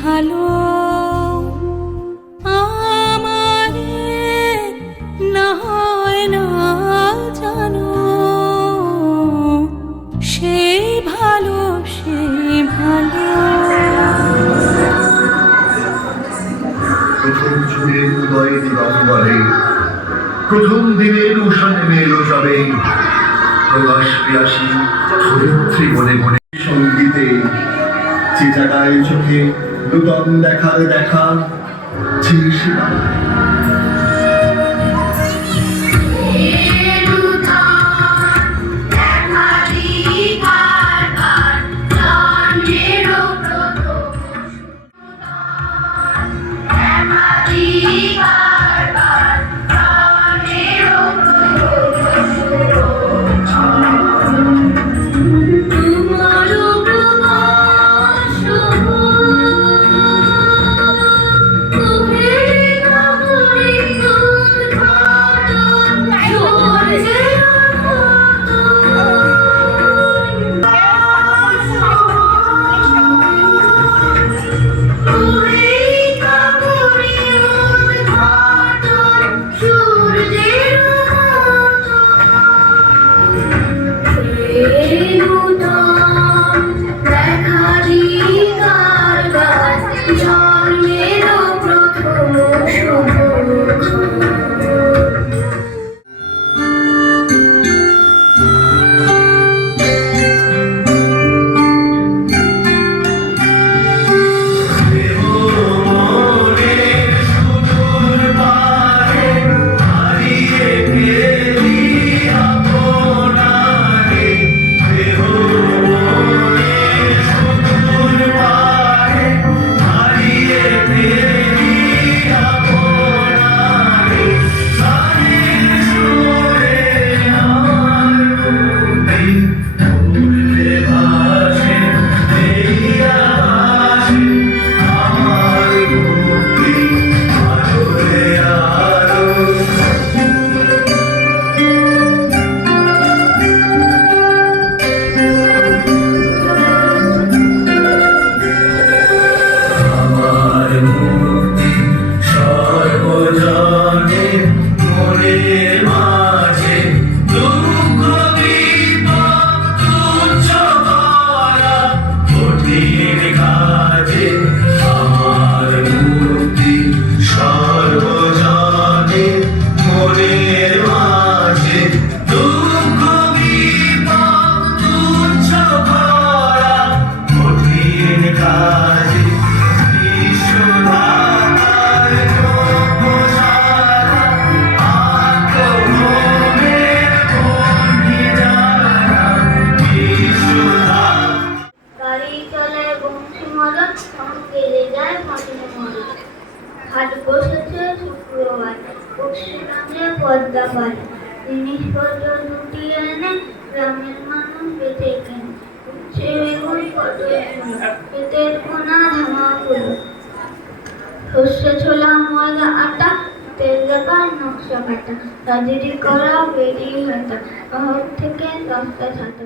ভালো আমারে না হয় না জানো, সেই ভালো সেই ভালো। প্রথম যুগের উদয় দিগম্বরে, প্রথম দিনের উষা নেমে এলো যাবে, প্রকাশ পিয়াসী ধরিত্রী বনে বনে সঙ্গীতে, যে জায়গায় চোখে নূতন দেখার দেখা, যে সেবা পদ্মাপাড়া জিনিসপত্র লুটিয়ে এনে গ্রামের মানুষ বেঁচে কেনে, উচ্ছে বেগুন পটল পেটের কোনা ধামা ফুল, সর্ষে ছোলা ময়দা আটা তেল দেবার নকশা কাটা, রাজেরি করা বেরি হাতা, শহর থেকে রাস্তা ছাতা।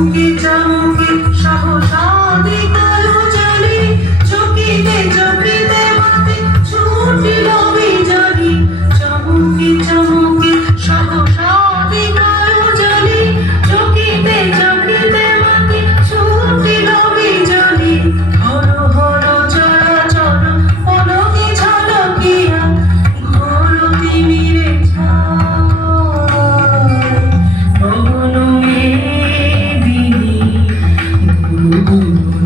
চমকে চমকে সহসা কালো জলে চকিতে চকিতে মাতে ছুটিল বিজলি চমকে চমকে সহসা কালো জলে চকিতে চকিতে মাতে ছুটিল বিজলি হর হর চল চল পলকে ঝলকিয়া ঘোর তিমিরে গগন মেদিনী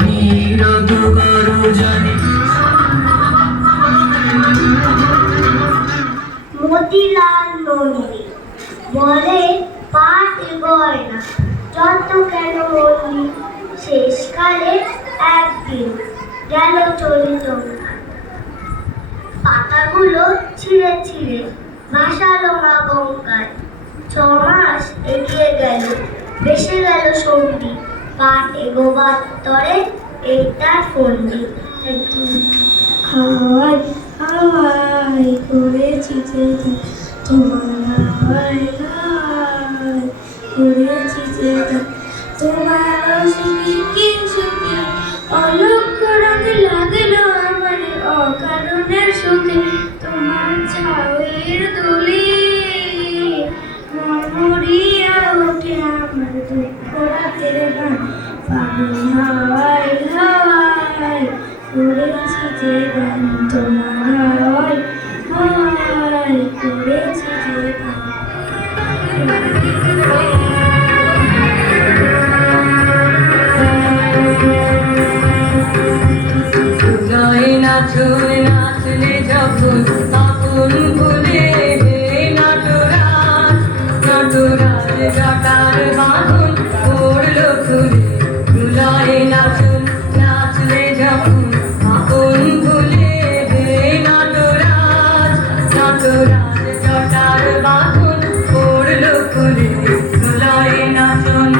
নীরদ গরজনে। মতিলাল নন্দী বলে পাট গয়না যত কেন বললি শেষকালে একদিন গেল চলিত পাতাগুলো ছিঁড়ে ছিঁড়ে ভাসালো মা গঙ্গায় 6 মাস এগিয়ে গেল বেসে গেল সঙ্গী পাট এগোবার তরে এইটা ফন্দি হাওয়ায় হাওয়ায় করেছি যে তোমার হাওয়ায় হাওয়ায় করেছি যে তোমার সুখী কি সুখী অলক্ষ রঙে লাগলো আমার অকারণের সুখে তোমার ছাউয়ের দোলে মরিয়া ওঠে আমার দুঃখ রাতের গান পানি হাওয়ায় হাওয়ায় করেছি যে গান তোমার হাওয়ায় হাওয়ায় করেছি যে গান। নাচলে যখন তখন ভুলে নটরাজ নটরাজ জটার বাঁধন পড়লো খুলে ধুলায় নাচলে যখন তখন ভুলে নটরাজ নটরাজ জটার বাঁধন পড়লো খুলে ধুলায় নাচন।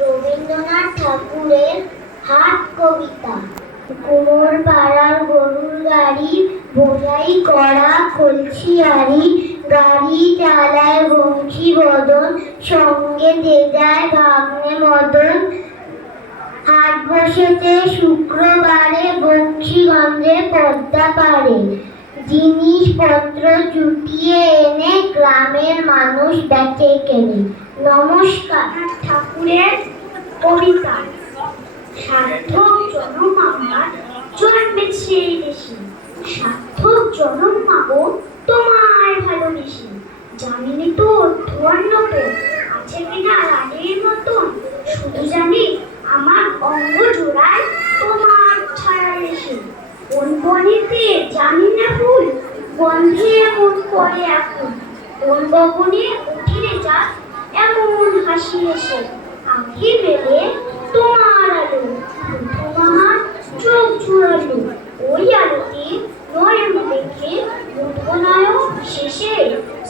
রবীন্দ্রনাথ ঠাকুরের হাট কবিতা। কুমোর পাড়ার গরুর গাড়ি বোঝাই করা কলসিয়ারি গাড়ি চালায় বংশী বদন সঙ্গে দেদায় ভাগ্নে মদন হাট বসেছে শুক্রবারে বংশীগঞ্জে পদ্মা পাড়ে জিনিসপত্র জুটিয়ে এনে গ্রামের মানুষ বেচে কেনে। নমস্কার। ঠাকুরের কবিতা। সার্থক জনম আমার জন্মেছে এই দেশে সার্থক জনম মাগো তোমায় ভালোবেসে জানিনি তো ধোয়ান্নত আছে কিনা রানীর মতন শুধু জানি আমার অঙ্গ জোড়ায় তোমার ছায়া এসে কোন বনেতে জানি না ফুল গন্ধে এমন করে এখন কোন গগনে উঠিরে যা এমন হাসি এসে আঁখি মেলে তোমার আলো প্রথম আমার চোখ জুড়ালো ওই আলোতে নয়ন দেখে মুঠোনায়ক শেষে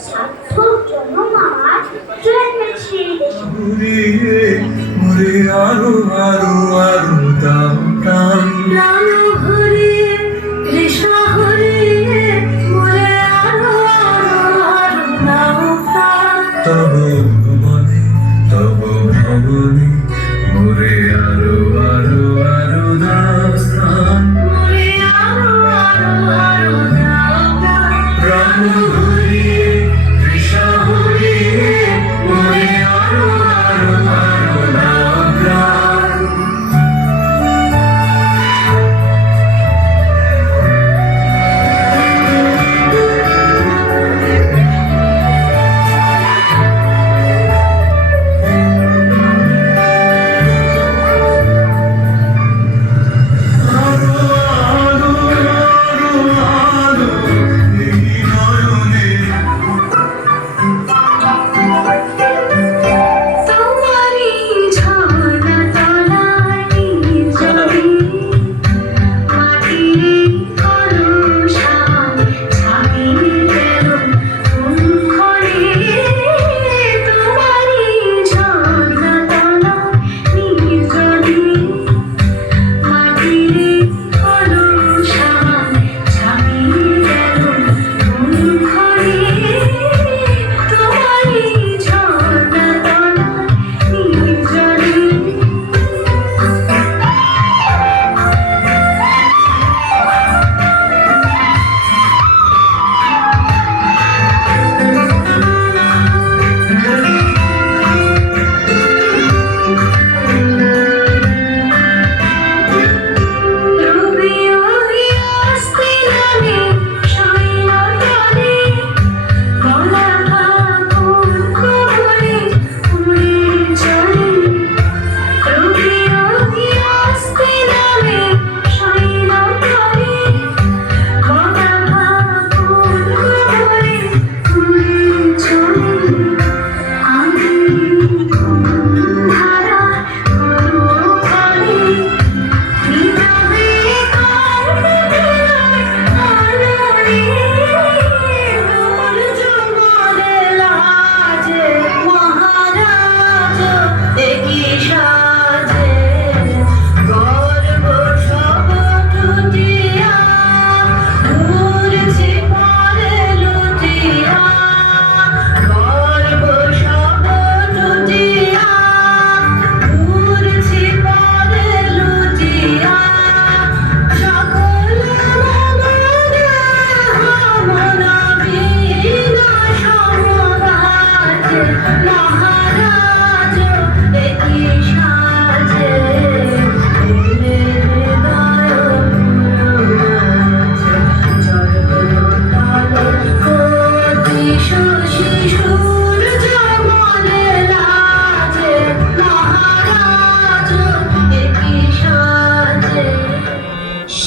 সার্থক জনম আমার জন্মেছে ঘুরিয়ে মরে আরো আরো আরো দাম টান প্রাণ ভরিয়ে তৃষ্ণা হরিয়ে মরে আরো আরো আরো নাও প্রাণ তব ভবনে তব ভবনে মরে আরো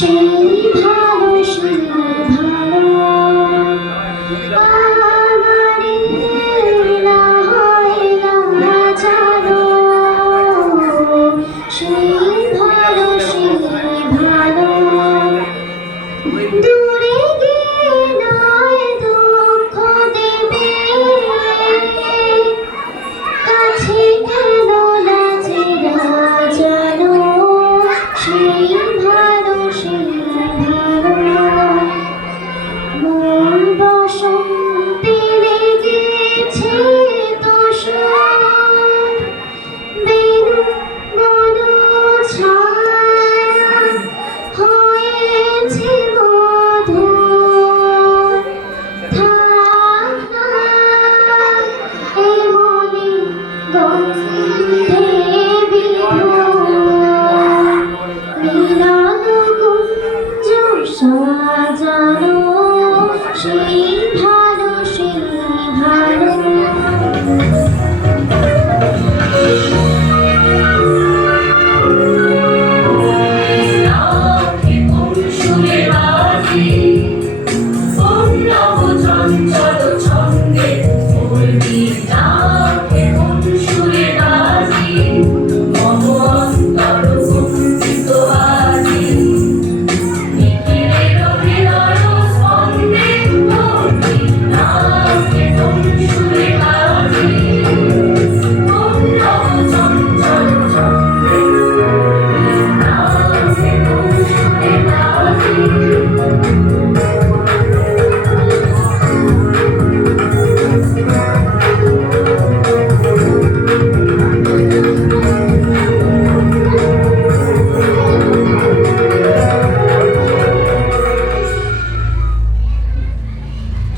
সেই ভালো সেই ভালো আমারে না হয় না জানো সেই ভালো দূরে গিয়ে নয় দুঃখ দেবে কাছে কেন লাজে না জানো সেই ভালো মন বসন্তে লেগেছে তোষার বেনু বন ছায়া হয়েছে মধুর থাক না এমনি গন্ধে বিভোর মিলন কুঞ্জ সাজানো সেই ভালো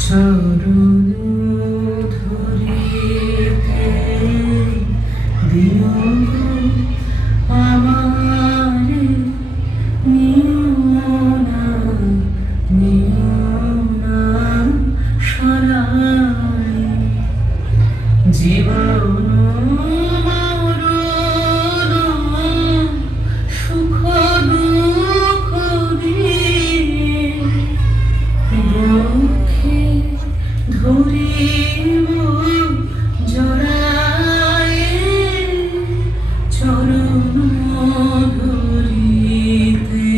চরণ ধরিতে দিও আমারে নিও না সরাই জীবন মরণ সুখ দুঃখ দিয়ে দুঃখে ধরিব জড়ায়ে চরণ ধরিতে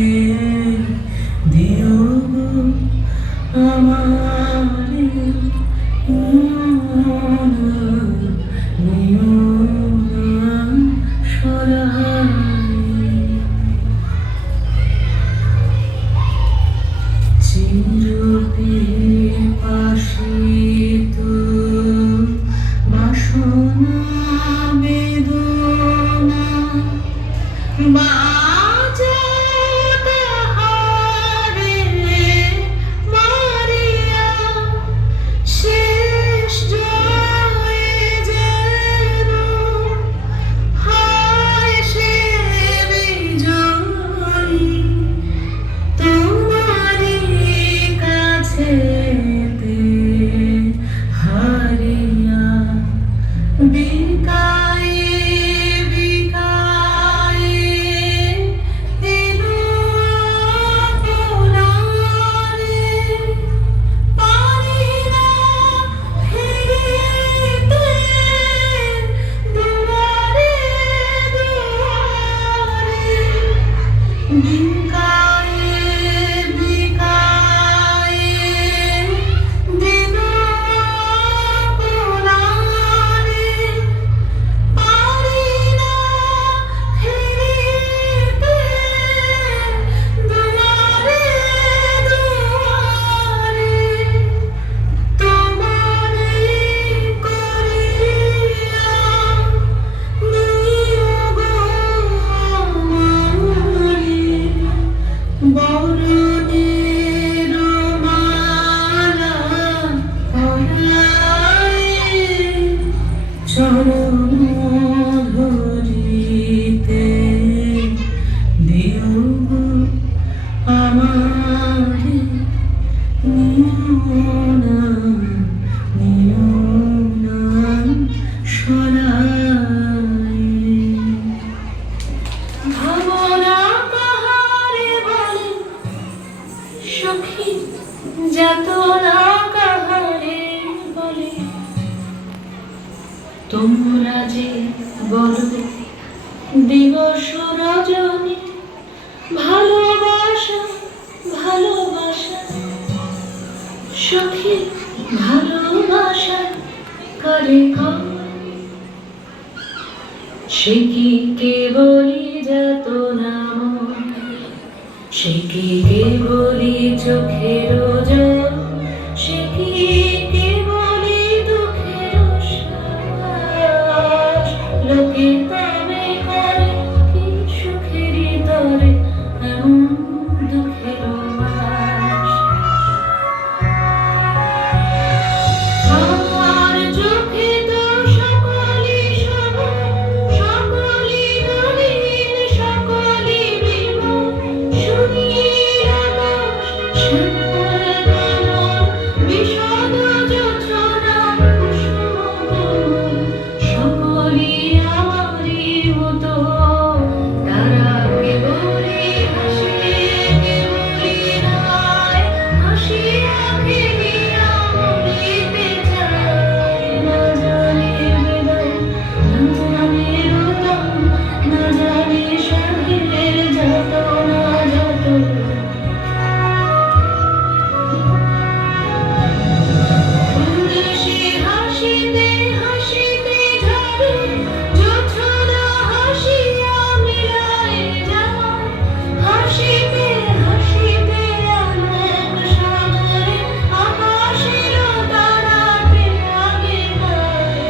দিও আমারে নিও না সরাই চিরবিপাসিত বাসনা বেদনা বাজে তাহারে মারিয়া শেষ জয়ে যেন হায় সে বিজয়ী তোমারি কাছেতে হারিয়া বিকায়ে দিল পুরারে পারি না ফিরিতে দুয়ারে বিকায়ে দিল পুরারে পারি না ফিরিতে দুয়ারে তোমারে করিয়া নিয়োগ আমারে বরণের মালা পরায়ে চরণ ধরিতে দিও আমারে নিও না সরাই ভাবনা কাহারে বলে যাতনা কাহারে বলে তোমরা যে বলো দিবস রজনী ভালোবাসা ভালোবাসা সখী ভালোবাসা করে কর সে কি কেবলি যাতনা সে কি কেবলি চোখের জল সে কি কেবলি দুঃখের শ্বাস লোকে তবে করে কি সুখেরই তরে এমন দুঃখের বাস আমার চোখে তো সকলই সবুজ সকলই নবীন সকলই বিমল শুনিয়ে আকাশ শ্যামল কানন বিশদ যোছনা কুসুম কোমল সকলই আমারই মতো তারা কেবলই হাসে কেবলই নয় হাসিয়া খেলিয়া মরিতে চায় না জানে বেদন না জানে রতন না জানে স্বামীর যাতনা যত সে হাসিতে হাসিতে ঝরে জোছনা হাসিয়া মিলায় যায় হাসিতে হাসিতে আলোক সাগরে আকাশের তারাতে আগে গায়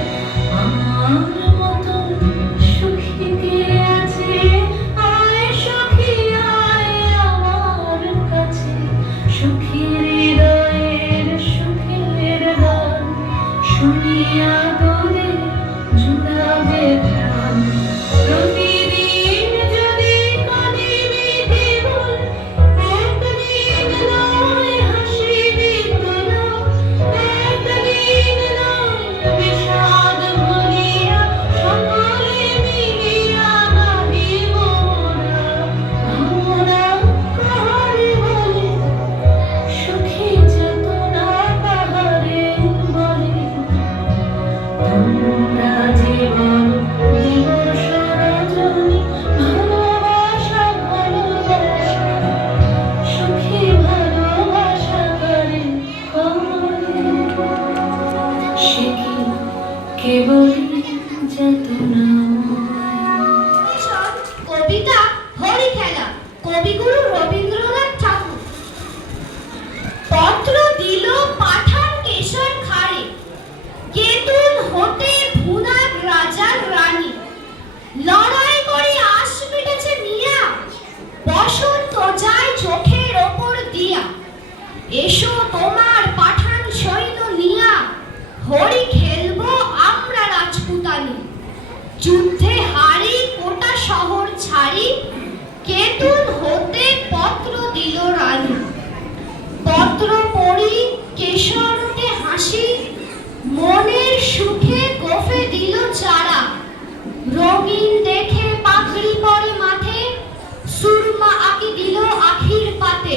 আমার মতন সুখী কে আছে আয় সখী আয় আমার কাছে সুখী হৃদয়ের সুখের গান শুনিয়া তোদের জুড়াবে প্রাণ প্রতিদিন যদি কাঁদিবি কেবল একদিন নয় হাসিবি তোরা একদিন নয় বিষাদ ভুলিয়া সকলে মিলিয়া গাহিব মোরা কাহারে বলে সুখী যাতনা কাহারে বলে তোমরা জীবন দিবস রজনী ভালোবাসা ভালোবাসা সুখী ভালোবাসা করে সে কি কেবলই যাতনাময় কবিতা হরি খেলা কবিগুরু রবীন্দ্রনাথ ঠাকুর পত্র দিল পাঠান কেশর খাড়ে কেতুন হতে ভুনাগ রাজার রানী লড়াই করে আশ মিটেছে মিয়া বসন্ত যায় চোখের ওপর দিয়া এসো তোমার পাঠান সৈন্য নিয়া হরি খেলবো আমরা রাজপুতানি যুদ্ধে হারি কোটা শহর ছাড়ি কেতুন হতে পত্র দিল রানী পত্র পড়ি কেশরকে হাসি মনের সুখে গোফে দিল চারা রঙিন দেখে পাগড়ি পরে মাথে সুরমা আঁকি দিল আখির পাতে